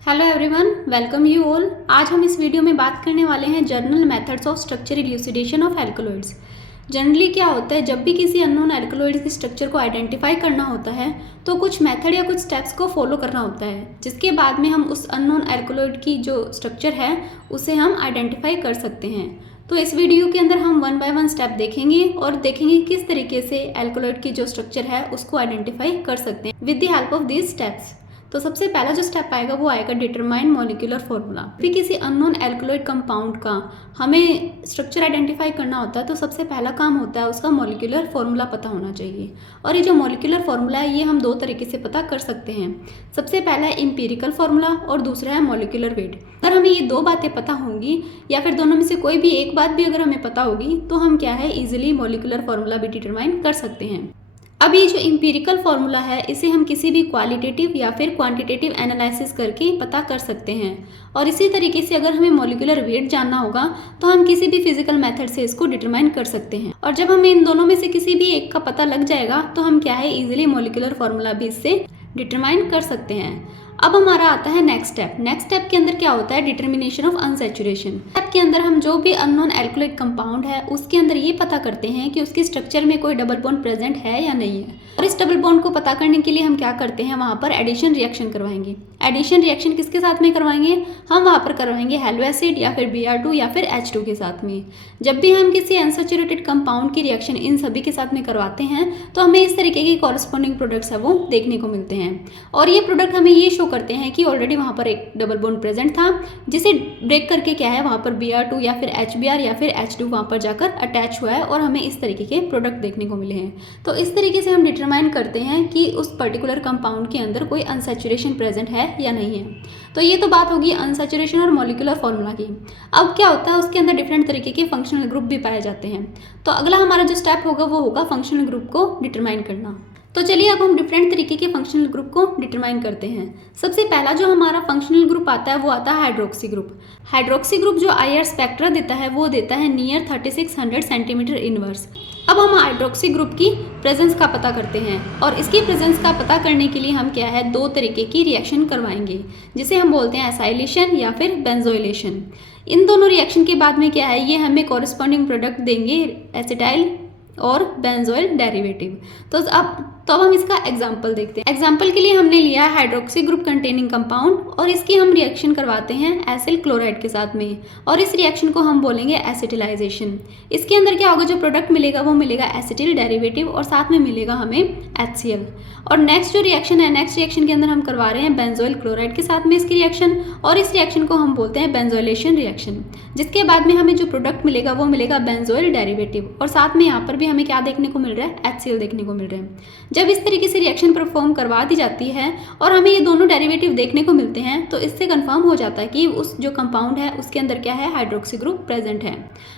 Hello everyone, welcome you all. आज हम इस वीडियो में बात करने वाले हैं general methods of structure elucidation of alkaloids. Generally क्या होता है, जब भी किसी अननोन एल्कलॉइड्स की स्ट्रक्चर को आइडेंटिफाई करना होता है तो कुछ मेथड या कुछ स्टेप्स को फॉलो करना होता है, जिसके बाद में हम उस अननोन एल्कलॉइड की जो स्ट्रक्चर है उसे हम आइडेंटिफाई कर सकते हैं। तो इस वीडियो के अंदर हम वन बाय वन स्टेप देखेंगे और देखेंगे किस तरीके से एल्कलॉइड की जो स्ट्रक्चर है उसको आइडेंटिफाई कर सकते हैं with the help of these steps. तो सबसे पहला जो स्टेप आएगा वो आएगा डिटरमाइन मॉलिक्यूलर फॉर्मूला। फिर किसी अननोन एल्कलॉइड कंपाउंड का हमें स्ट्रक्चर आइडेंटिफाई करना होता है तो सबसे पहला काम होता है उसका मॉलिक्यूलर फॉर्मूला पता होना चाहिए। और ये जो मॉलिक्यूलर फॉर्मूला है ये हम दो तरीके से पता कर सकते हैं। सबसे पहला है एम्पिरिकल फॉर्मूला और दूसरा है मॉलिक्यूलर वेट। अगर हमें ये दो बातें पता होंगी या फिर दोनों में से कोई भी एक बात भी अगर हमें पता होगी तो हम क्या है इजिली मॉलिक्यूलर फॉर्मूला भी डिटरमाइन कर सकते हैं। अब ये जो एम्पिरिकल फॉर्मूला है इसे हम किसी भी क्वालिटेटिव या फिर क्वांटिटेटिव एनालिसिस करके पता कर सकते हैं। और इसी तरीके से अगर हमें मॉलिक्यूलर वेट जानना होगा तो हम किसी भी फिजिकल मेथड से इसको डिटरमाइन कर सकते हैं। और जब हमें इन दोनों में से किसी भी एक का पता लग जाएगा तो हम क्या है इजीली मॉलिक्यूलर फॉर्मूला भी इससे डिटरमाइन कर सकते हैं। अब हमारा आता है नेक्स्ट स्टेप। नेक्स्ट स्टेप के अंदर क्या होता है डिटर्मिनेशन ऑफ अनसैचुरेशन। स्टेप के अंदर हम जो भी अननोन एल्कलॉइड कंपाउंड है उसके अंदर ये पता करते हैं कि उसकी स्ट्रक्चर में कोई डबल बॉन्ड प्रेजेंट है या नहीं है। और इस डबल बॉन्ड को पता करने के लिए हम क्या करते हैं वहाँ पर एडिशन रिएक्शन करवाएंगे। एडिशन रिएक्शन किसके साथ में करवाएंगे, हम वहाँ पर करवाएंगे हेलो एसिड या फिर Br2 या फिर H2 के साथ में। जब भी हम किसी अनसैचुरेटेड कंपाउंड की रिएक्शन इन सभी के साथ में करवाते हैं तो हमें इस तरीके के कॉरस्पॉन्डिंग प्रोडक्ट्स है वो देखने को मिलते हैं। और ये प्रोडक्ट हमें ये शो करते हैं कि ऑलरेडी वहाँ पर एक डबल बॉन्ड प्रेजेंट था जिसे ब्रेक करके क्या है वहाँ पर Br2 या फिर HBr या फिर H2 वहाँ पर जाकर अटैच हुआ है और हमें इस तरीके के प्रोडक्ट देखने को मिले हैं। तो इस तरीके से हम डिटरमाइन करते हैं कि उस पर्टिकुलर कंपाउंड के अंदर कोई अनसैचुरेशन प्रेजेंट है या नहीं है। तो ये तो बात होगी अनसैचुरेशन और मॉलिक्यूलर फॉर्मूला की। अब क्या होता है उसके अंदर डिफरेंट तरीके के फंक्शनल ग्रुप भी पाए जाते हैं। तो अगला हमारा जो स्टेप होगा वो होगा फंक्शनल ग्रुप को डिटरमाइन करना। तो चलिए अब हम डिफरेंट तरीके के फंक्शनल ग्रुप को डिटरमाइन करते हैं। सबसे पहला जो हमारा फंक्शनल ग्रुप आता है वो आता है हाइड्रोक्सी ग्रुप। हाइड्रोक्सी ग्रुप जो IR स्पेक्ट्रा देता है वो देता है नियर 3600 सेंटीमीटर इनवर्स। अब हम हाइड्रोक्सी ग्रुप की प्रेजेंस का पता करते हैं और इसकी प्रेजेंस का पता करने के लिए हम क्या है दो तरीके की रिएक्शन करवाएंगे जिसे हम बोलते हैं एसाइलेशन या फिर बेंजोइलेशन। इन दोनों रिएक्शन के बाद में क्या है ये हमें कॉरस्पॉन्डिंग प्रोडक्ट देंगे एसिटाइल और बेंजोइल डेरिवेटिव। तो अब हम इसका एग्जाम्पल देखते हैं। एग्जाम्पल के लिए हमने लिया है हाइड्रोक्सी ग्रुप कंटेनिंग कंपाउंड और इसकी हम रिएक्शन करवाते हैं एसिल क्लोराइड के साथ में और इस रिएक्शन को हम बोलेंगे एसिटिलाइजेशन। इसके अंदर क्या होगा, जो प्रोडक्ट मिलेगा वो मिलेगा एसिटिल डेरिवेटिव और साथ में मिलेगा हमें HCl। और नेक्स्ट जो रिएक्शन है, नेक्स्ट रिएक्शन के अंदर हम करवा रहे हैं बेंजोइल क्लोराइड के साथ में इसकी रिएक्शन और इस रिएक्शन को हम बोलते हैं बेंजोइलेशन रिएक्शन। जिसके बाद में हमें जो प्रोडक्ट मिलेगा वो मिलेगा बेंजोइल डेरिवेटिव और साथ में यहाँ पर भी हमें क्या देखने को मिल रहा है HCl देखने को मिल रहा है। जब इस तरीके से रिएक्शन परफॉर्म करवा दी जाती है और हमें ये दोनों डेरिवेटिव देखने को मिलते हैं तो इससे कंफर्म हो जाता है कि उस जो कंपाउंड है उसके अंदर क्या है हाइड्रोक्सी ग्रुप प्रेजेंट है।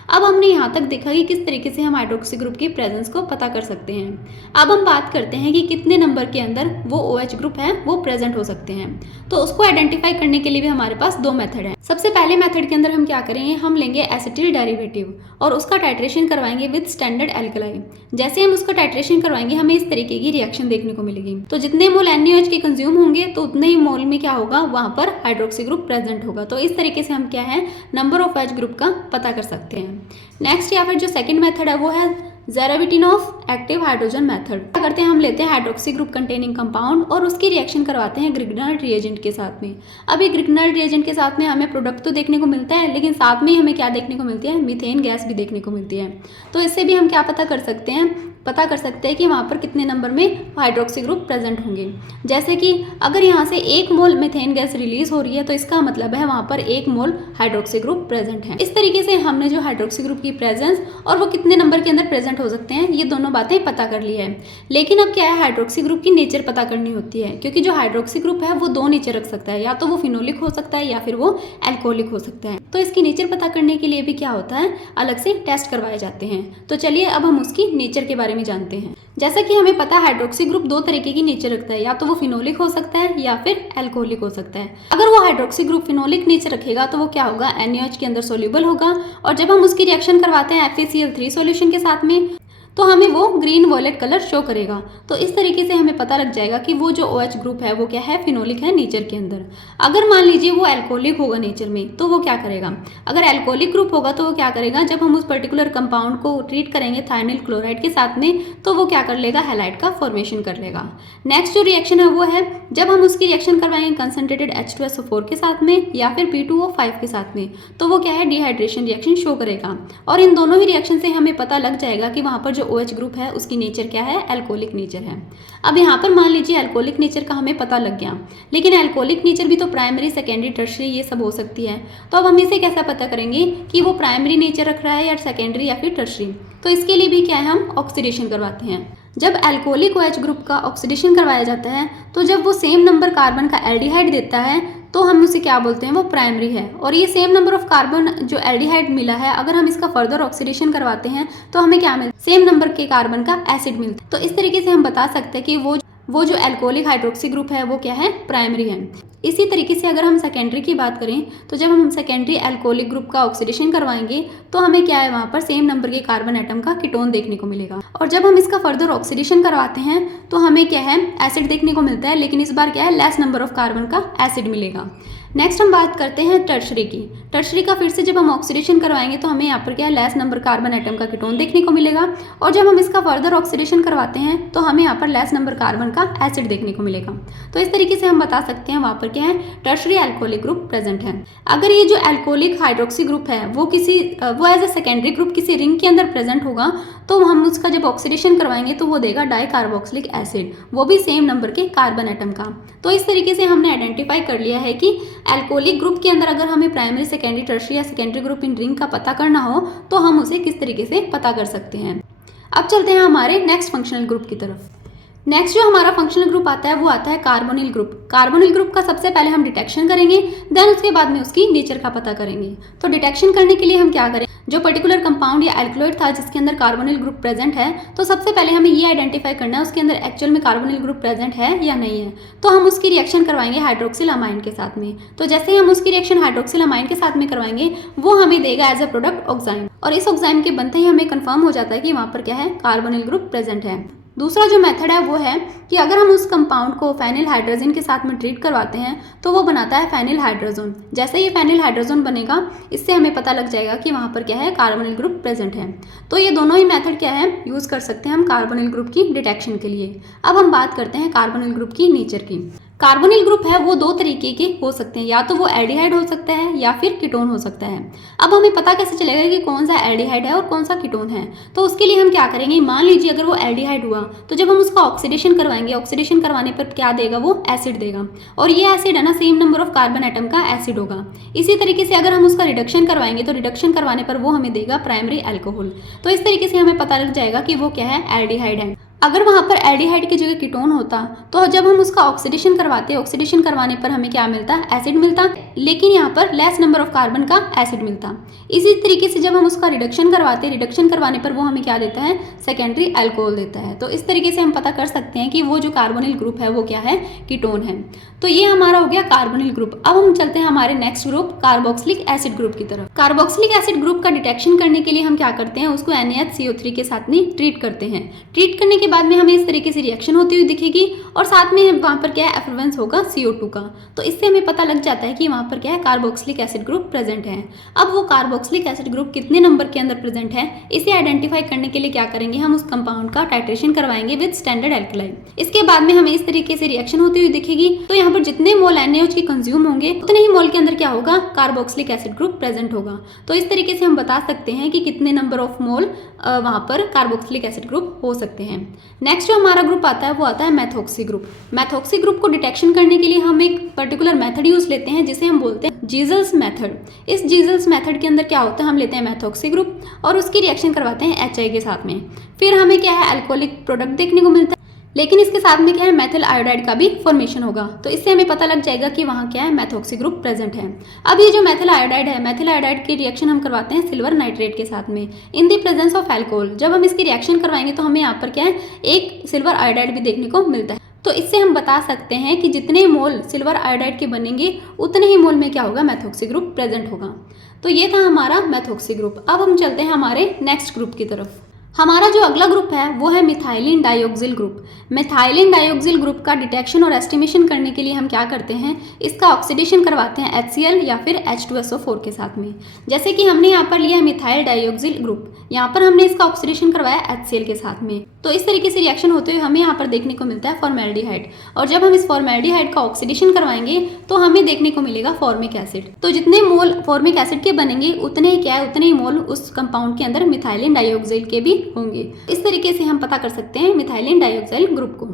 अब हमने यहाँ तक देखा कि किस तरीके से हम हाइड्रोक्सी ग्रुप की प्रेजेंस को पता कर सकते हैं। अब हम बात करते हैं कि कितने नंबर के अंदर वो OH ग्रुप है वो प्रेजेंट हो सकते हैं। तो उसको आइडेंटिफाई करने के लिए भी हमारे पास दो मेथड है। सबसे पहले मेथड के अंदर हम क्या करेंगे, हम लेंगे एसिटिल डेरिवेटिव और उसका टाइट्रेशन करवाएंगे विद स्टैंडर्ड एल्कलाई। जैसे हम उसका टाइट्रेशन करवाएंगे हमें इस तरीके की रिएक्शन देखने को मिलेगी। तो जितने मोल NaOH के कंज्यूम होंगे तो उतने ही मोल में क्या होगा वहां पर हाइड्रोक्सी ग्रुप प्रेजेंट होगा। तो इस तरीके से हम क्या है नंबर ऑफ OH ग्रुप का पता कर सकते हैं। नेक्स्ट या फिर जो सेकंड मेथड है वो है ज़ेराविटिन ऑफ एक्टिव हाइड्रोजन मेथड। क्या करते हैं, हम लेते हैं हाइड्रोक्सी ग्रुप कंटेनिंग कंपाउंड और उसकी रिएक्शन करवाते हैं ग्रिग्नर्ड रिएजेंट के साथ में। अब ये ग्रिग्नर्ड रिएजेंट के साथ में हमें प्रोडक्ट तो देखने को मिलता है लेकिन साथ में ही हमें क्या देखने को मिलती है, मीथेन गैस भी देखने को मिलती है। तो इससे भी हम क्या पता कर सकते हैं कि वहाँ पर कितने नंबर में हाइड्रोक्सी ग्रुप प्रेजेंट होंगे। जैसे कि अगर यहाँ से 1 मोल मीथेन गैस रिलीज हो रही है तो इसका मतलब है वहाँ पर 1 मोल हाइड्रोक्सी ग्रुप प्रेजेंट है। इस तरीके से हमने जो हाइड्रोक्सी ग्रुप की प्रेजेंस और वो कितने नंबर के अंदर प्रेजेंट हो सकते हैं ये दोनों बातें पता कर ली है। लेकिन अब क्या है हाइड्रोक्सी ग्रुप की नेचर पता करनी होती है क्योंकि जो हाइड्रोक्सी ग्रुप है वो दो नेचर रख सकता है, या तो वो फिनोलिक हो सकता है या फिर वो एल्कोहलिक हो सकता है। तो इसकी नेचर पता करने के लिए भी क्या होता है अलग से टेस्ट करवाए जाते हैं। तो चलिए अब हम उसकी नेचर के बारे में जानते हैं। जैसा कि हमें पता है हाइड्रोक्सी ग्रुप दो तरीके की नेचर रखता है, या तो वो फिनोलिक हो सकता है या फिर एल्कोहलिक हो सकता है। अगर वो हाइड्रोक्सी ग्रुप फिनोलिक नेचर रखेगा तो वो क्या होगा NaOH के अंदर सोल्यूबल होगा और जब हम उसकी रिएक्शन करवाते हैं FeCl3 सॉल्यूशन के साथ में तो हमें वो ग्रीन वॉयलेट कलर शो करेगा। तो इस तरीके से हमें पता लग जाएगा कि वो जो OH ग्रुप है वो क्या है, फिनोलिक है नेचर के अंदर। अगर मान लीजिए वो एल्कोहलिक होगा नेचर में, तो वो क्या करेगा, अगर एल्कोहलिक ग्रुप होगा तो वो क्या करेगा, जब हम उस पर्टिकुलर कंपाउंड को ट्रीट करेंगे थायनिल क्लोराइड के साथ में, तो वो क्या कर लेगा, हैलाइड का फॉर्मेशन कर लेगा। नेक्स्ट जो रिएक्शन है वो है जब हम उसकी रिएक्शन करवाएंगे कंसंट्रेटेड H2SO4 के साथ में या फिर P2O5 के साथ में, तो वो क्या है, डिहाइड्रेशन रिएक्शन शो करेगा। और इन दोनों ही रिएक्शन से हमें पता लग जाएगा कि वहाँ पर जो OH ग्रुप है उसकी नेचर क्या है, एल्कोहलिक नेचर है। अब यहाँ पर मान लीजिए एल्कोहलिक नेचर का हमें पता लग गया, लेकिन एल्कोहलिक नेचर भी तो प्राइमरी, सेकेंडरी, टर्शरी ये सब हो सकती है। तो अब हम इसे कैसा पता करेंगे कि वो प्राइमरी नेचर रख रहा है या सेकेंडरी या फिर टर्शरी। तो इसके लिए भी क्या है, हम ऑक्सीडेशन करवाते हैं। जब एल्कोहलिक OH ग्रुप का ऑक्सीडेशन करवाया जाता है तो जब वो सेम नंबर कार्बन का एल्डिहाइड देता है तो हम उसे क्या बोलते हैं, वो प्राइमरी है। और ये सेम नंबर ऑफ कार्बन जो एल्डिहाइड मिला है, अगर हम इसका फर्दर ऑक्सीडेशन करवाते हैं तो हमें क्या मिलता है, सेम नंबर के कार्बन का एसिड मिलता है। तो इस तरीके से हम बता सकते हैं कि वो जो एल्कोहलिक हाइड्रोक्सी ग्रुप है वो क्या है, प्राइमरी है। इसी तरीके से अगर हम सेकेंडरी की बात करें तो जब हम सेकेंडरी एल्कोहलिक ग्रुप का ऑक्सीडेशन करवाएंगे तो हमें क्या है, वहाँ पर सेम नंबर के कार्बन एटम का कीटोन देखने को मिलेगा। और जब हम इसका फर्दर ऑक्सीडेशन करवाते हैं तो हमें क्या है, एसिड देखने को मिलता है, लेकिन इस बार क्या है, लेस नंबर ऑफ कार्बन का एसिड मिलेगा। नेक्स्ट हम बात करते हैं टर्शरी की। टर्शरी का फिर से जब हम ऑक्सीडेशन करवाएंगे तो हमें यहाँ पर क्या है, लेस नंबर कार्बन एटम का कीटोन देखने को मिलेगा। और जब हम इसका फर्दर ऑक्सीडेशन करवाते हैं तो हमें यहाँ पर लेस नंबर कार्बन का एसिड देखने को मिलेगा। तो इस तरीके से हम बता सकते हैं वहाँ पर क्या है, टर्शरी एल्कोहलिक ग्रुप प्रेजेंट है। अगर ये जो एल्कोहलिक हाइड्रोक्सी ग्रुप है वो एज ए सेकेंडरी ग्रुप किसी रिंग के अंदर प्रेजेंट होगा तो हम उसका जब ऑक्सीडेशन करवाएंगे तो वो देगा डाइकार्बोक्सिलिक एसिड, वो भी सेम नंबर के कार्बन एटम का। तो इस तरीके से हमने आइडेंटिफाई कर लिया है कि एल्कोहलिक ग्रुप के अंदर अगर हमें प्राइमरी, सेकेंडरी, टर्शरी या सेकेंडरी ग्रुप इन रिंग का पता करना हो तो हम उसे किस तरीके से पता कर सकते हैं। अब चलते हैं हमारे नेक्स्ट फंक्शनल ग्रुप की तरफ। नेक्स्ट जो हमारा फंक्शनल ग्रुप आता है वो आता है कार्बोनिल ग्रुप। कार्बोनिल ग्रुप का सबसे पहले हम डिटेक्शन करेंगे, देन उसके बाद में उसकी नेचर का पता करेंगे। तो डिटेक्शन करने के लिए हम क्या करें, जो पर्टिकुलर कंपाउंड या एल्कलॉइड था जिसके अंदर कार्बोनिल ग्रुप प्रेजेंट है, तो सबसे पहले हमें ये आइडेंटिफाई करना है उसके अंदर एक्चुअल में कार्बोनिल ग्रुप प्रेजेंट है या नहीं है। तो हम उसकी रिएक्शन करवाएंगे हाइड्रोक्सिल अमाइन के साथ में। तो जैसे ही हम उसकी रिएक्शन हाइड्रोक्सिल अमाइन के साथ में करवाएंगे वो हमें देगा एज अ प्रोडक्ट ऑक्साइम, और इस ऑक्साइम के बनते ही हमें कंफर्म हो जाता है कि वहाँ पर क्या है, कार्बोनिल ग्रुप प्रेजेंट है। दूसरा जो मेथड है वो है कि अगर हम उस कंपाउंड को फेनिल हाइड्रोजन के साथ में ट्रीट करवाते हैं तो वो बनाता है फेनिल हाइड्रोजन। जैसे ही फेनिल हाइड्रोजन बनेगा इससे हमें पता लग जाएगा कि वहाँ पर क्या है, कार्बोनिल ग्रुप प्रेजेंट है। तो ये दोनों ही मेथड क्या है, यूज़ कर सकते हैं हम कार्बोनिल ग्रुप की डिटेक्शन के लिए। अब हम बात करते हैं कार्बोनिल ग्रुप की नेचर की। कार्बोनिल ग्रुप है वो दो तरीके के हो सकते हैं, या तो वो एल्डिहाइड हो सकता है या फिर कीटोन हो सकता है। अब हमें पता कैसे चलेगा कि कौन सा एल्डिहाइड है और कौन सा कीटोन है, तो उसके लिए हम क्या करेंगे, मान लीजिए अगर वो एल्डिहाइड हुआ तो जब हम उसका ऑक्सीडेशन करवाएंगे, ऑक्सीडेशन करवाने पर क्या देगा, वो एसिड देगा, और ये एसिड है ना same number of carbon atom का एसिड होगा। इसी तरीके से अगर हम उसका रिडक्शन करवाएंगे तो रिडक्शन करवाने पर वो हमें देगा प्राइमरी अल्कोहल। तो इस तरीके से हमें पता लग जाएगा कि वो क्या है, एल्डिहाइड है। अगर वहाँ पर एल्डिहाइड की जगह कीटोन होता तो जब हम उसका ऑक्सीडेशन करवाते, ऑक्सीडेशन करवाने पर हमें क्या मिलता, एसिड मिलता, लेकिन यहाँ पर लेस नंबर ऑफ कार्बन का एसिड मिलता। इसी तरीके से जब हम उसका रिडक्शन करवाते, रिडक्शन करवाने पर वो हमें क्या देता है, सेकेंडरी अल्कोहल देता है। तो इस तरीके से हम पता कर सकते हैं कि वो जो कार्बोनिल ग्रुप है वो क्या है, कीटोन है। तो ये हमारा हो गया कार्बोनिल ग्रुप। अब हम चलते हैं हमारे next group carboxylic acid group की तरफ। कार्बोक्सिलिक एसिड ग्रुप का डिटेक्शन करने के लिए हम क्या करते हैं, उसको NaHCO3 के साथ में ट्रीट करते हैं। ट्रीट करने के बाद में हमें इस तरीके से रिएक्शन होती हुई दिखेगी और साथ में वहाँ पर क्या है, एफ्लुएंस होगा CO2 का। तो इससे हमें पता लग जाता है कि वहाँ पर क्या है, कार्बोक्सिलिक एसिड ग्रुप प्रेजेंट है। अब वो कार्बोक्सिलिक एसिड ग्रुप कितने नंबर के अंदर प्रेजेंट है, इसे आइडेंटिफाई करने के लिए क्या करेंगे, हम उस कंपाउंड का टाइट्रेशन करवाएंगे विद स्टैंडर्ड एल्कलाइन। इसके बाद में हमें इस तरीके से रिएक्शन होती हुई दिखेगी। तो यहाँ पर जितने मोल NaOH के कंज्यूम होंगे उतने ही मोल के अंदर क्या होगा, कार्बोक्सिलिक एसिड ग्रुप प्रेजेंट होगा। तो इस तरीके से हम बता सकते हैं कि कितने नंबर ऑफ मोल वहाँ पर कार्बोक्सिलिक एसिड ग्रुप हो सकते हैं। नेक्स्ट जो हमारा ग्रुप आता है वो आता है मेथॉक्सी ग्रुप। मेथॉक्सी ग्रुप को डिटेक्शन करने के लिए हम एक पर्टिकुलर मेथड यूज लेते हैं जिसे हम बोलते हैं जीजल्स मेथड। इस जीजल्स मेथड के अंदर क्या होता है, हम लेते हैं मेथॉक्सी ग्रुप और उसकी रिएक्शन करवाते हैं HI के साथ में। फिर हमें क्या है, अल्कोहलिक प्रोडक्ट देखने को मिलता है, लेकिन इसके साथ में क्या है, मेथिल आयोडाइड का भी फॉर्मेशन होगा। तो इससे हमें पता लग जाएगा कि वहाँ क्या है, मेथॉक्सी ग्रुप प्रेजेंट है। अब ये जो मेथिल आयोडाइड है, मेथिल आयोडाइड की रिएक्शन हम करवाते हैं सिल्वर नाइट्रेट के साथ में इन दी प्रेजेंस ऑफ अल्कोहल। जब हम इसकी रिएक्शन करवाएंगे तो हमें यहाँ पर क्या है, एक सिल्वर आयोडाइड भी देखने को मिलता है। तो इससे हम बता सकते हैं कि जितने मोल सिल्वर आयोडाइड के बनेंगे उतने ही मोल में क्या होगा, मेथॉक्सी ग्रुप प्रेजेंट होगा। तो ये था हमारा मेथॉक्सी ग्रुप। अब हम चलते हैं हमारे नेक्स्ट ग्रुप की तरफ। हमारा जो अगला ग्रुप है वो है मिथाइलिन डाइऑक्सिल ग्रुप। मिथाइलिन डाइऑक्सिल ग्रुप का डिटेक्शन और एस्टिमेशन करने के लिए हम क्या करते हैं, इसका ऑक्सीडेशन करवाते हैं HCl या फिर H2SO4 के साथ में। जैसे कि हमने यहाँ पर लिया है मिथाइल डाइऑक्सिल ग्रुप, यहाँ पर हमने इसका ऑक्सीडेशन करवाया HCl के साथ में। तो इस तरीके से रिएक्शन होते हुए हमें यहाँ पर देखने को मिलता है फॉर्मेल्डिहाइड, और जब हम इस फॉर्मेल्डिहाइड का ऑक्सीडेशन करवाएंगे तो हमें देखने को मिलेगा फॉर्मिक एसिड। तो जितने मोल फॉर्मिक एसिड के बनेंगे उतने ही क्या है, उतने ही मोल उस कंपाउंड के अंदर मिथाइलिन डाइऑक्साइड के भी होंगे। इस तरीके से हम पता कर सकते हैं मिथाइलिन डाइऑक्साइड ग्रुप को।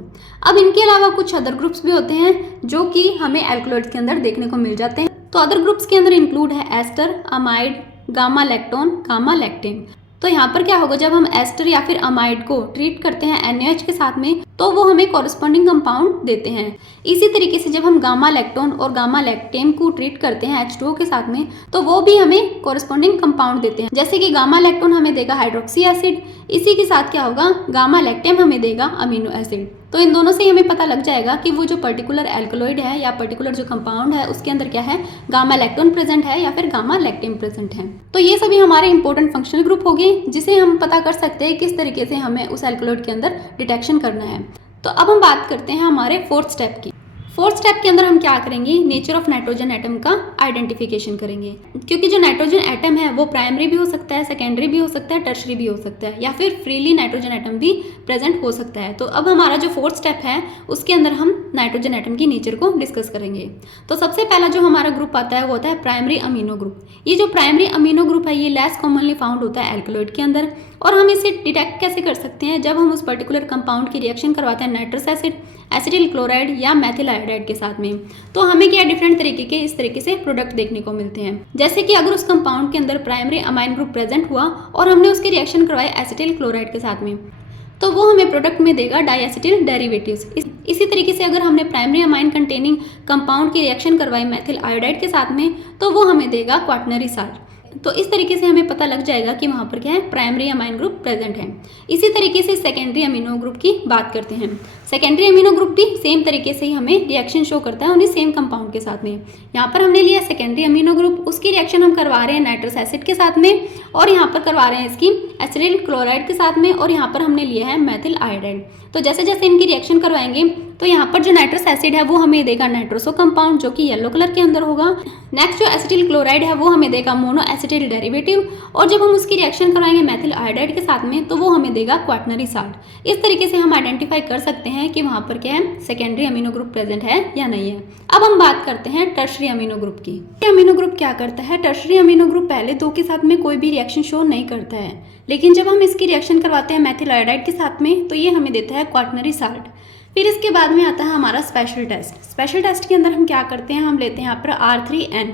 अब इनके अलावा कुछ अदर ग्रुप्स भी होते हैं जो कि हमें एल्कलॉइड्स के अंदर देखने को मिल जाते हैं। तो अदर ग्रुप्स के अंदर इंक्लूड है ester, amide, gamma lactone, gamma lactam. तो यहाँ पर क्या होगा, जब हम एस्टर या फिर अमाइड को ट्रीट करते हैं NaOH के साथ में तो वो हमें कॉरस्पॉन्डिंग कंपाउंड देते हैं। इसी तरीके से जब हम गामा लैक्टोन और गामा लैक्टेन को ट्रीट करते हैं H2O के साथ में तो वो भी हमें कॉरस्पॉन्डिंग कंपाउंड देते हैं। जैसे कि गामा लैक्टोन हमें देगा हाइड्रोक्सी एसिड, इसी के साथ क्या होगा, गामा लैक्टेम हमें देगा अमीनो एसिड। तो इन दोनों से हमें पता लग जाएगा कि वो जो पर्टिकुलर एल्कलॉइड है या पर्टिकुलर जो कंपाउंड है उसके अंदर क्या है, गामा लैक्टोन प्रेजेंट है या फिर गामा लैक्टेम प्रेजेंट है। तो ये सभी हमारे इंपॉर्टेंट फंक्शनल ग्रुप हो गए जिसे हम पता कर सकते हैं किस तरीके से हमें उस एल्कलॉइड के अंदर डिटेक्शन करना है। तो अब हम बात करते हैं हमारे फोर्थ स्टेप की। फोर्थ स्टेप के अंदर हम क्या करेंगे, नेचर ऑफ नाइट्रोजन एटम का आइडेंटिफिकेशन करेंगे, क्योंकि जो नाइट्रोजन एटम है वो प्राइमरी भी हो सकता है, सेकेंडरी भी हो सकता है, टर्शरी भी हो सकता है, या फिर फ्रीली नाइट्रोजन एटम भी प्रेजेंट हो सकता है। तो अब हमारा जो फोर्थ स्टेप है उसके अंदर हम नाइट्रोजन एटम की नेचर को डिस्कस करेंगे। तो सबसे पहला जो हमारा ग्रुप आता है वो होता है प्राइमरी अमीनो ग्रुप। ये जो प्राइमरी अमीनो ग्रुप है ये लेस कॉमनली फाउंड होता है एल्कलॉइड के अंदर, और हम इसे डिटेक्ट कैसे कर सकते हैं, जब हम उस पर्टिकुलर कंपाउंड की रिएक्शन करवाते हैं नाइट्रस एसिड, एसिटिल क्लोराइड या मेथिल आयोडाइड के साथ में, तो हमें क्या डिफरेंट तरीके के इस तरीके से प्रोडक्ट देखने को मिलते हैं। जैसे कि अगर उस कंपाउंड के अंदर प्राइमरी अमाइन ग्रुप प्रेजेंट हुआ और हमने उसकी रिएक्शन करवाई एसिटिल क्लोराइड के साथ में तो वो हमें प्रोडक्ट में देगा डाइएसिटिल डेरिवेटिव्स। इसी तरीके से अगर हमने प्राइमरी अमाइन कंटेनिंग कंपाउंड की रिएक्शन करवाई मेथिल आयोडाइड के साथ में तो वो हमें देगा क्वाटनरी साल्ट। तो इस तरीके से हमें पता लग जाएगा कि वहाँ पर क्या है, प्राइमरी अमाइन ग्रुप प्रेजेंट है। इसी तरीके से सेकेंडरी अमीनो ग्रुप की बात करते हैं। सेकेंडरी अमीनो ग्रुप भी सेम तरीके से ही हमें रिएक्शन शो करता है उन्हीं सेम कंपाउंड के साथ में। यहाँ पर हमने लिया सेकेंडरी अमीनो ग्रुप, उसकी रिएक्शन हम करवा रहे हैं नाइट्रस एसिड के साथ में, और यहाँ पर करवा रहे हैं इसकी एसिटिल क्लोराइड के साथ में, और यहाँ पर हमने लिया है मेथिल आयोडाइड। तो जैसे जैसे इनकी रिएक्शन करवाएंगे तो यहाँ पर जो नाइट्रस एसिड है वो हमें देगा नाइट्रोसो कंपाउंड जो कि येलो कलर के अंदर होगा। नेक्स्ट जो एसिटिल क्लोराइड है वो हमें देगा मोनो एसिटिल डेरिवेटिव, और जब हम उसकी रिएक्शन करवाएंगे मेथिल आयोडाइड के साथ में तो वो हमें देगा क्वाटनरी साल्ट। इस तरीके से हम आइडेंटिफाई कर सकते हैं कि वहाँ पर क्या है, सेकेंडरी अमीनो ग्रुप प्रेजेंट है या नहीं है। अब हम बात करते हैं टर्शरी अमीनो ग्रुप की। अमीनो ग्रुप क्या करता है, टर्शरी अमीनो ग्रुप पहले दो के साथ में कोई भी रिएक्शन शो नहीं करता है, लेकिन जब हम इसकी रिएक्शन करवाते हैं मेथिल आयोडाइड के साथ में तो ये हमें देता है क्वाटनरी साल्ट। फिर इसके बाद में आता है हमारा स्पेशल टेस्ट। स्पेशल टेस्ट के अंदर हम क्या करते हैं, हम लेते हैं यहाँ पर R3N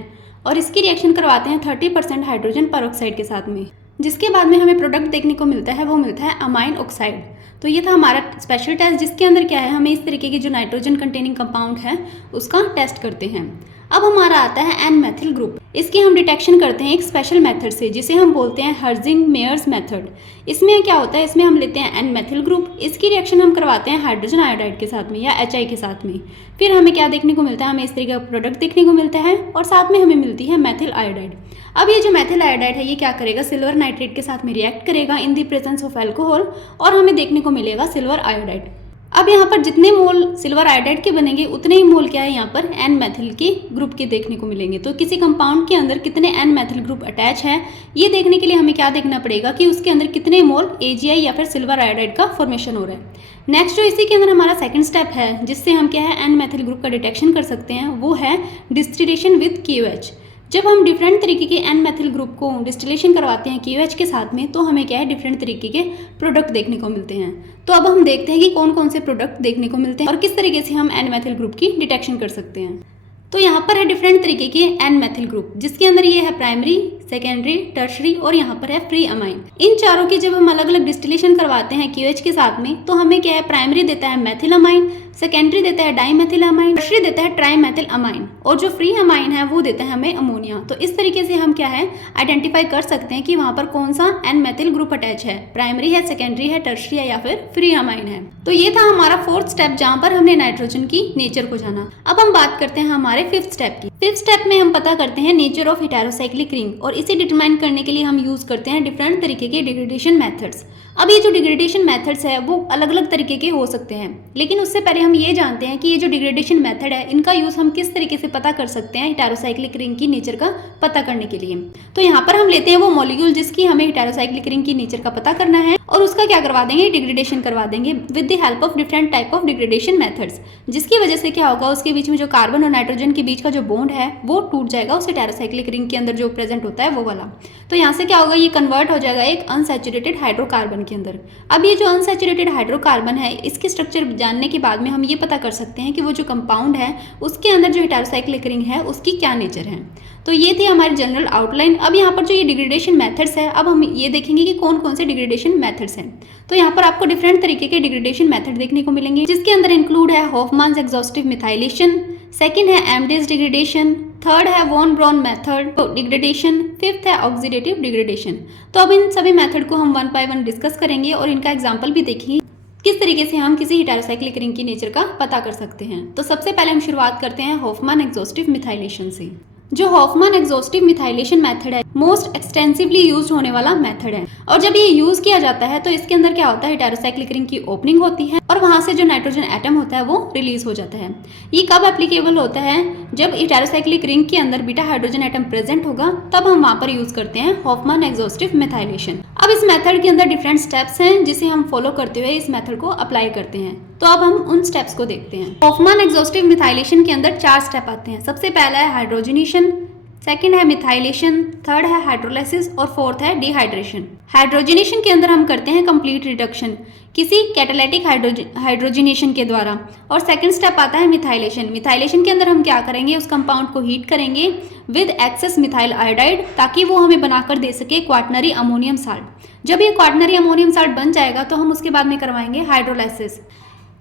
और इसकी रिएक्शन करवाते हैं 30% हाइड्रोजन परऑक्साइड के साथ में, जिसके बाद में हमें प्रोडक्ट देखने को मिलता है वो मिलता है अमाइन ऑक्साइड। तो ये था हमारा स्पेशल टेस्ट, जिसके अंदर क्या है, हमें इस तरीके की जो नाइट्रोजन कंटेनिंग कंपाउंड है उसका टेस्ट करते हैं। अब हमारा आता है एन मेथिल ग्रुप। इसकी हम डिटेक्शन करते हैं एक स्पेशल मेथड से जिसे हम बोलते हैं हर्जिंग मेयर्स मेथड। इसमें क्या होता है, इसमें हम लेते हैं एन मेथिल ग्रुप, इसकी रिएक्शन हम करवाते हैं हाइड्रोजन आयोडाइड के साथ में या HI के साथ में। फिर हमें क्या देखने को मिलता है, हमें इस तरीके का प्रोडक्ट देखने को मिलता है और साथ में हमें मिलती है मेथिल आयोडाइड। अब ये जो मेथिल आयोडाइड है ये क्या करेगा, सिल्वर नाइट्रेट के साथ में रिएक्ट करेगा इन दी प्रेजेंस ऑफ अल्कोहल और हमें देखने को मिलेगा सिल्वर आयोडाइड। अब यहाँ पर जितने मोल सिल्वर आयोडाइड के बनेंगे उतने ही मोल क्या है यहाँ पर एन मेथिल के ग्रुप के देखने को मिलेंगे। तो किसी कंपाउंड के अंदर कितने एन मेथिल ग्रुप अटैच है ये देखने के लिए हमें क्या देखना पड़ेगा कि उसके अंदर कितने मोल AgI या फिर सिल्वर आयोडाइड का फॉर्मेशन हो रहा है। नेक्स्ट जो इसी के अंदर हमारा सेकंड स्टेप है जिससे हम क्या है एन मेथिल ग्रुप का डिटेक्शन कर सकते हैं वो है डिस्टिलेशन विद KOH। जब हम डिफरेंट तरीके के एन मेथिल ग्रुप को डिस्टिलेशन करवाते हैं KOH के साथ में तो हमें क्या है डिफरेंट तरीके के प्रोडक्ट देखने को मिलते हैं। तो अब हम देखते हैं कि कौन कौन से प्रोडक्ट देखने को मिलते हैं और किस तरीके से हम एन मेथिल ग्रुप की डिटेक्शन कर सकते हैं। तो यहाँ पर है डिफरेंट तरीके के एन मेथिल ग्रुप जिसके अंदर ये है प्राइमरी, सेकेंडरी, टर्शरी और यहाँ पर है फ्री अमाइन। इन चारों की जब हम अलग अलग डिस्टिलेशन करवाते हैं KOH के साथ में तो हमें क्या है प्राइमरी देता है मेथिल अमाइन, सेकेंडरी देता है डाइमेथिलामाइन, टर्शियरी देता है ट्राइमेथिलामाइन, और जो फ्री अमाइन है वो देता है हमें अमोनिया। तो इस तरीके से हम क्या है आइडेंटिफाई कर सकते हैं कि वहाँ पर कौन सा एन मेथिल ग्रुप अटैच है, प्राइमरी है, सेकेंडरी है, टर्शियरी है या फिर फ्री अमाइन है। तो ये था हमारा फोर्थ स्टेप जहाँ पर हमने नाइट्रोजन की नेचर को जाना। अब हम बात करते हैं हमारे फिफ्थ स्टेप की। फिफ्थ स्टेप में हम पता करते हैं नेचर ऑफ हेटेरोसाइक्लिक रिंग, और इसे डिटरमाइन करने के लिए हम यूज करते हैं डिफरेंट तरीके के डिग्रेडेशन मेथड्स। अब ये जो डिग्रेडेशन मेथड्स है वो अलग अलग तरीके के हो सकते हैं, लेकिन उससे पहले हम ये जानते हैं कि ये जो डिग्रेडेशन मेथड है इनका यूज हम किस तरीके से पता कर सकते हैं हेटेरोसाइक्लिक रिंग की नेचर का पता करने के लिए। तो यहाँ पर हम लेते हैं वो मॉलिक्यूल जिसकी हमें हेटेरोसाइक्लिक रिंग की नेचर का पता करना है, और उसका क्या करवा देंगे, डिग्रेडेशन करवा देंगे with the help of different type of degradation methods, जिसकी वजह से क्या होगा उसके बीच में जो कार्बन और नाइट्रोजन के बीच का जो बॉन्ड है वो टूट जाएगा उस हेटेरोसाइक्लिक रिंग के अंदर जो प्रेजेंट होता है वो वाला। तो यहाँ से क्या होगा, ये कन्वर्ट हो जाएगा एक अनसैचुरेटेड हाइड्रोकार्बन के अंदर। अब ये जो अनसैचुरेटेड हाइड्रोकार्बन है इसके स्ट्रक्चर जानने के बाद में हम ये पता कर सकते हैं कि वो जो कंपाउंड है उसके अंदर जो हेटेरोसाइक्लिक रिंग है उसकी क्या नेचर है। तो ये थी हमारी जनरल आउटलाइन। अब यहाँ पर जो ये डिग्रेडेशन मेथड्स है, अब हम ये देखेंगे कि कौन कौन से डिग्रेडेशन मेथड्स हैं। तो यहाँ पर आपको डिफरेंट तरीके के डिग्रेडेशन मेथड देखने को मिलेंगे, जिसके अंदर इंक्लूड है हॉफमैन्स एग्जॉस्टिव मिथाइलेशन, सेकंड है एमडेस डिग्रेडेशन, थर्ड है von Braun method degradation, fifth है ऑक्सीडेटिव डिग्रेडेशन। तो अब इन सभी मेथड को हम वन बाय वन डिस्कस करेंगे और इनका एग्जाम्पल भी देखेंगे किस तरीके से हम किसी हेटेरोसाइक्लिक रिंग की नेचर का पता कर सकते हैं। तो सबसे पहले हम शुरुआत करते हैं हॉफमैन एग्जॉस्टिव मिथाइलेशन से। जो हॉफमैन एग्जॉस्टिव मिथाइलेशन मेथड है मोस्ट एक्सटेंसिवली यूज्ड होने वाला मेथड है, और जब ये यूज किया जाता है तो इसके अंदर क्या होता है, हेटेरोसाइक्लिक रिंग की ओपनिंग होती है और वहां से जो नाइट्रोजन एटम होता है वो रिलीज हो जाता है। ये कब एप्लीकेबल होता है, जब हेटेरोसाइक्लिक रिंग के अंदर बीटा हाइड्रोजन एटम प्रेजेंट होगा तब हम वहां पर यूज करते हैं हॉफमैन एग्जॉस्टिव मिथाइलेशन। अब इस मेथड के अंदर डिफरेंट स्टेप्स हैं जिसे हम फॉलो करते हुए इस मेथड को अप्लाई करते हैं। तो अब हम उन स्टेप्स को देखते हैं। हॉफमैन एग्जॉस्टिव मिथाइलेशन के अंदर 4 स्टेप आते हैं। सबसे पहला है हाइड्रोजनेशन, सेकंड है मिथाइलेशन, थर्ड है हाइड्रोलाइसिस और फोर्थ है डिहाइड्रेशन। हाइड्रोजनेशन के अंदर हम करते हैं कंप्लीट रिडक्शन किसी कैटालिटिक हाइड्रोजनेशन के द्वारा, और सेकंड स्टेप आता है मिथाइलेशन। मिथाइलेशन के अंदर हम क्या करेंगे, उस कंपाउंड को हीट करेंगे विद एक्सेस मिथाइल आयोडाइड ताकि वो हमें बनाकर दे सके क्वाटनरी अमोनियम साल्ट। जब ये क्वाटनरी अमोनियम साल्ट बन जाएगा तो हम उसके बाद में करवाएंगे हाइड्रोलाइसिस।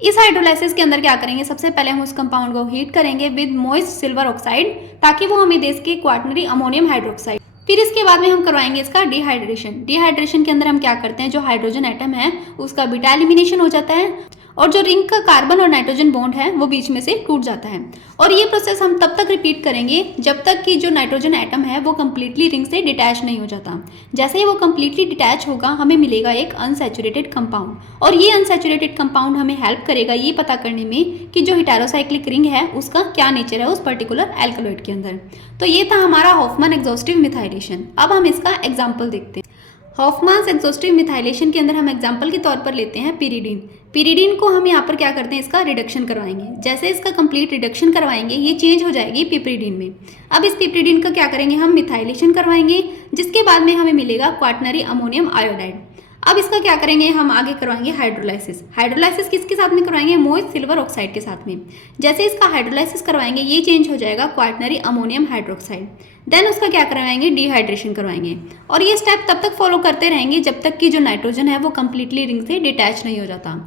इस हाइड्रोलाइसिस के अंदर क्या करेंगे, सबसे पहले हम उस कंपाउंड को हीट करेंगे विद मॉइस्ट सिल्वर ऑक्साइड ताकि वो हमें दे सके क्वाटनरी अमोनियम हाइड्रोक्साइड। फिर इसके बाद में हम करवाएंगे इसका डिहाइड्रेशन। डिहाइड्रेशन के अंदर हम क्या करते हैं, जो हाइड्रोजन एटम है उसका बीटा एलिमिनेशन हो जाता है और जो रिंग का कार्बन और नाइट्रोजन बॉन्ड है वो बीच में से टूट जाता है। और ये प्रोसेस हम तब तक रिपीट करेंगे जब तक कि जो नाइट्रोजन एटम है वो कम्प्लीटली रिंग से डिटैच नहीं हो जाता। जैसे ही वो कम्प्लीटली डिटैच होगा हमें मिलेगा एक अनसैचुरेटेड कंपाउंड, और ये अनसैचुरेटेड कंपाउंड हमें हेल्प करेगा ये पता करने में कि जो हेटेरोसाइक्लिक रिंग है उसका क्या नेचर है उस पर्टिकुलर एल्कलॉइड के अंदर। तो ये था हमारा हॉफमैन एग्जॉस्टिव मिथाइलेशन। अब हम इसका एग्जाम्पल देखते हैं। हॉफमैन्स एग्जॉस्टिव मिथाइलेशन के अंदर हम एग्जाम्पल के तौर पर लेते हैं पिरिडीन। पिरिडीन को हम यहाँ पर क्या करते हैं, इसका रिडक्शन करवाएंगे। जैसे इसका कंप्लीट रिडक्शन करवाएंगे ये चेंज हो जाएगी पिपरिडीन में। अब इस पिपरिडीन का क्या करेंगे, हम मिथाइलेशन करवाएंगे, जिसके बाद में हमें मिलेगा क्वाटनरी अमोनियम आयोडाइड। अब इसका क्या करेंगे, हम आगे करवाएंगे हाइड्रोलाइसिस। हाइड्रोलाइसिस किसके साथ में करवाएंगे, मोइस्ट सिल्वर ऑक्साइड के साथ में। जैसे इसका हाइड्रोलाइसिस करवाएंगे ये चेंज हो जाएगा क्वाटनरी अमोनियम हाइड्रोक्साइड। देन उसका क्या करवाएंगे, डिहाइड्रेशन करवाएंगे, और ये स्टेप तब तक फॉलो करते रहेंगे जब तक कि जो नाइट्रोजन है वो कम्प्लीटली रिंग से डिटैच नहीं हो जाता।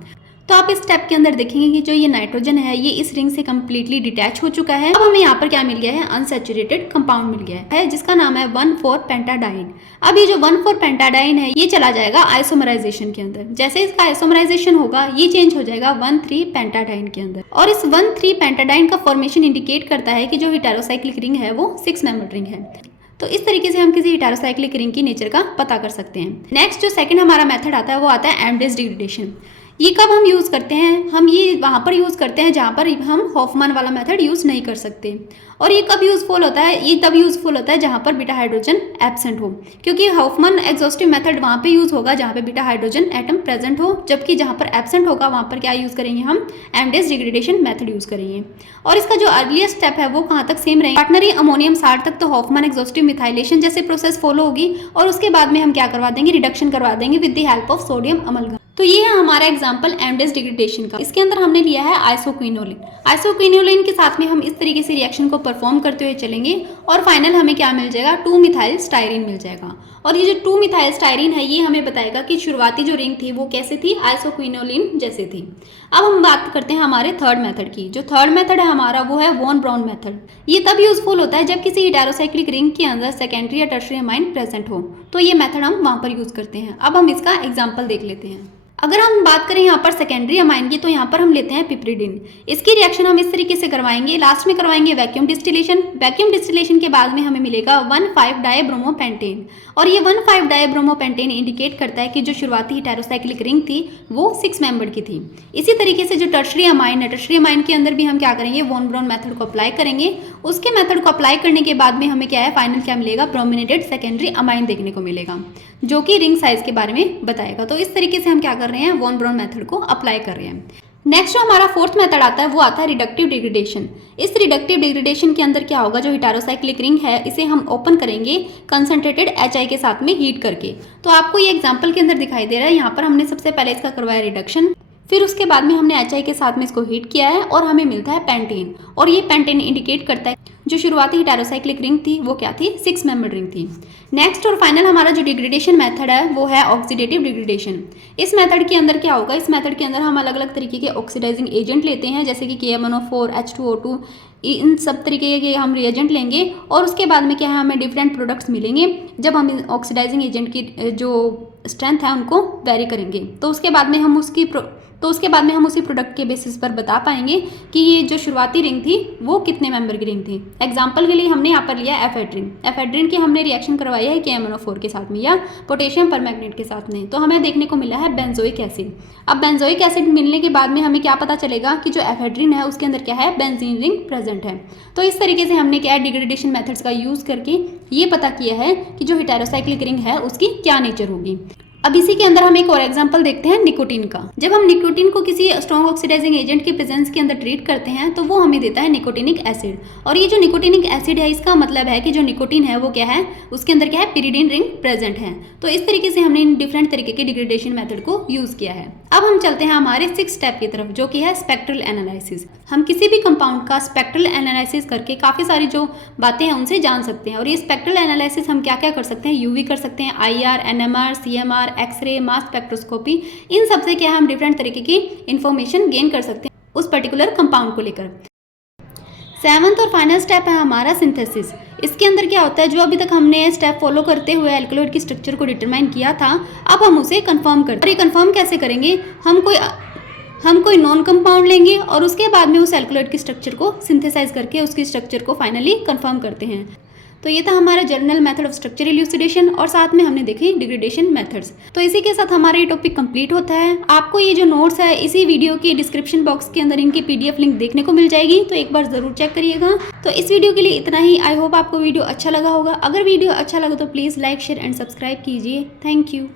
तो आप इस स्टेप के अंदर देखेंगे कि जो ये नाइट्रोजन है ये इस रिंग से कम्प्लीटली डिटैच हो चुका है। अब हमें यहाँ पर क्या मिल गया है, अनसैचुरेटेड कंपाउंड मिल गया है जिसका नाम है 1,4-पेंटाडाइन। अब ये जो 1,4-पेंटाडाइन है ये चला जाएगा आइसोमराइजेशन के अंदर। जैसे इसका आइसोमराइजेशन होगा ये चेंज हो जाएगा 1,3-पेंटाडाइन के अंदर, और इस 1,3-पेंटाडाइन का फॉर्मेशन इंडिकेट करता है कि जो हेटेरोसाइक्लिक रिंग है वो 6 मेंबर्ड रिंग है। तो इस तरीके से हम किसी हेटेरोसाइक्लिक रिंग की नेचर का पता कर सकते हैं। नेक्स्ट जो सेकंड हमारा मेथड आता है वो आता है एमडेस डिग्रेडेशन। ये कब हम यूज़ करते हैं, हम ये वहाँ पर यूज़ करते हैं जहाँ पर हम हॉफमैन वाला मेथड यूज़ नहीं कर सकते। और ये कब यूज़फुल होता है, ये तब यूज़फुल होता है जहाँ पर बीटा हाइड्रोजन एब्सेंट हो, क्योंकि हॉफमैन एग्जॉस्टिव मेथड वहाँ पे यूज़ होगा जहाँ पे बीटा हाइड्रोजन एटम प्रेजेंट हो, जबकि जहाँ पर एब्सेंट होगा वहाँ पर क्या यूज़ करेंगे, हम एमडेस डिग्रेडेशन मेथड यूज़ करेंगे। और इसका जो अर्लीस्ट स्टेप है वो कहाँ तक सेम रहेगा, क्वाटनरी अमोनियम साल्ट तक तो हॉफमैन एग्जॉस्टिव मिथाइलेशन जैसे प्रोसेस फॉलो होगी, और उसके बाद में हम क्या करवा देंगे, रिडक्शन करवा देंगे with the help of sodium amalgam. तो ये है हमारा एग्जाम्पल एमडेस डिग्रेडेशन का। इसके अंदर हमने लिया है आइसोक्विनोलिन। आइसोक्विनोलिन के साथ में हम इस तरीके से रिएक्शन को परफॉर्म करते हुए चलेंगे और फाइनल हमें क्या मिल जाएगा, 2-मिथाइल स्टायरीन मिल जाएगा। और ये जो 2-मिथाइल स्टायरीन है ये हमें बताएगा कि शुरुआती जो रिंग थी वो कैसे थी, आइसोक्विनोलिन जैसे थी। अब हम बात करते हैं हमारे थर्ड मेथड की। जो थर्ड मेथड है हमारा वो है वॉन ब्राउन मेथड। ये तब यूजफुल होता है जब किसी हेटेरोसाइक्लिक रिंग के अंदर सेकेंडरी या टर्शियरी अमाइन प्रेजेंट हो, तो ये मेथड हम वहाँ पर यूज करते हैं। अब हम इसका एग्जाम्पल देख लेते हैं। अगर हम बात करें यहाँ पर सेकेंडरी अमाइन की, तो यहाँ पर हम लेते हैं पिपरिडिन। इसकी रिएक्शन हम इस तरीके से करवाएंगे, लास्ट में करवाएंगे वैक्यूम डिस्टिलेशन। वैक्यूम डिस्टिलेशन के बाद में हमें मिलेगा 1,5-डाइब्रोमोपेंटेन, और ये 1,5-डाइब्रोमोपेंटेन इंडिकेट करता है कि जो शुरुआती हेटेरोसाइक्लिक रिंग थी वो 6 मेंबर की थी। इसी तरीके से जो टर्शियरी अमाइन है, टर्शियरी अमाइन के अंदर भी हम क्या करेंगे, वॉन ब्राउन मेथड को अप्लाई करेंगे। उसके मेथड को अप्लाई करने के बाद में हमें क्या है, फाइनल क्या मिलेगा, ब्रोमिनेटेड सेकेंडरी अमाइन देखने को मिलेगा, जो कि रिंग साइज के बारे में बताएगा। तो इस तरीके से हम क्या कर रहे हैं, वॉन ब्राउन मेथड को अप्लाई कर रहे हैं। नेक्स्ट जो हमारा फोर्थ मेथड आता है वो आता है रिडक्टिव डिग्रेडेशन। इस रिडक्टिव डिग्रेडेशन के अंदर क्या होगा, जो हेटेरोसाइक्लिक रिंग है इसे हम ओपन करेंगे कंसंट्रेटेड HI के साथ में हीट करके। तो आपको ये एग्जांपल के अंदर दिखाई दे रहा है, यहाँ पर हमने सबसे पहले इसका करवाया रिडक्शन, फिर उसके बाद में हमने HI के साथ में इसको हीट किया है और हमें मिलता है पेंटेन। और ये पेंटेन इंडिकेट करता है जो शुरुआती हेटेरोसाइक्लिक रिंग थी वो क्या थी, 6 मेंबर रिंग थी। नेक्स्ट और फाइनल हमारा जो डिग्रेडेशन मेथड है वो है ऑक्सीडेटिव डिग्रेडेशन। इस मेथड के अंदर क्या होगा, इस मेथड के अंदर हम अलग अलग तरीके के ऑक्सीडाइजिंग एजेंट लेते हैं, जैसे कि KMnO4, H2O2, इन सब तरीके के हम रिएजेंट लेंगे और उसके बाद में क्या है, हमें डिफरेंट प्रोडक्ट्स मिलेंगे जब हम ऑक्सीडाइजिंग एजेंट की जो स्ट्रेंथ है उनको वेरी करेंगे। तो उसके बाद में हम उसी प्रोडक्ट के बेसिस पर बता पाएंगे कि ये जो शुरुआती रिंग थी वो कितने मेंबर की रिंग थी। एग्जांपल के लिए हमने यहाँ पर लिया एफेड्रिन। एफेड्रिन की हमने रिएक्शन करवाई है KMnO4 के साथ में या पोटेशियम परमैंगनेट के साथ में, तो हमें देखने को मिला है बेंजोइक एसिड। अब बेंजोइक एसिड मिलने के बाद में हमें क्या पता चलेगा कि जो एफेड्रिन है उसके अंदर क्या है, बेंजीन रिंग प्रेजेंट है। तो इस तरीके से हमने क्या है, डिग्रेडेशन मेथड्स का यूज करके ये पता किया है कि जो हेटेरोसाइक्लिक रिंग है उसकी क्या नेचर होगी। अब इसी के अंदर हम एक और एग्जांपल देखते हैं निकोटीन का। जब हम निकोटीन को किसी स्ट्रॉन्ग ऑक्सीडाइजिंग एजेंट के प्रेजेंस के अंदर ट्रीट करते हैं तो वो हमें देता है निकोटीनिक एसिड। और ये जो निकोटीनिक एसिड है इसका मतलब है कि जो निकोटीन है वो क्या है, उसके अंदर क्या है, पिरिडीन रिंग प्रेजेंट है। तो इस तरीके से हमने इन डिफरेंट तरीके के डिग्रेडेशन मेथड को यूज किया है। अब हम चलते हैं हमारे 6th स्टेप की तरफ, जो कि है स्पेक्ट्रल एनालिसिस। हम किसी भी कंपाउंड का स्पेक्ट्रल एनालिसिस करके काफ़ी सारी जो बातें हैं उनसे जान सकते हैं। और ये स्पेक्ट्रल एनालिसिस हम क्या क्या कर सकते हैं, UV कर सकते हैं, IR, NMR, CMR, x-ray, mass spectroscopy, इन सबसे क्या हम डिफरेंट तरीके की इंफॉर्मेशन गेन कर सकते हैं उस पर्टिकुलर कंपाउंड को लेकर। 7th और फाइनल स्टेप है हमारा सिंथेसिस। इसके अंदर क्या होता है, जो अभी तक हमने स्टेप फॉलो करते हुए एल्कलॉइड की स्ट्रक्चर को डिटरमाइन किया था, अब हम उसे कंफर्म करते हैं। और ये कंफर्म कैसे करेंगे, हम कोई नॉन कंपाउंड लेंगे और उसके बाद में उस एल्कलॉइड की स्ट्रक्चर को सिंथेसाइज करके उसकी स्ट्रक्चर को फाइनली कंफर्म करते हैं। तो ये था हमारा जनरल मेथड ऑफ स्ट्रक्चर इल्यूसिडेशन और साथ में हमने देखी डिग्रेडेशन मेथड्स। तो इसी के साथ हमारा ये टॉपिक कंप्लीट होता है। आपको ये जो नोट्स है इसी वीडियो के डिस्क्रिप्शन बॉक्स के अंदर इनकी PDF लिंक देखने को मिल जाएगी, तो एक बार ज़रूर चेक करिएगा। तो इस वीडियो के लिए इतना ही। आई होप आपको वीडियो अच्छा लगा होगा। अगर वीडियो अच्छा लगा तो please like, share and subscribe कीजिए। Thank you.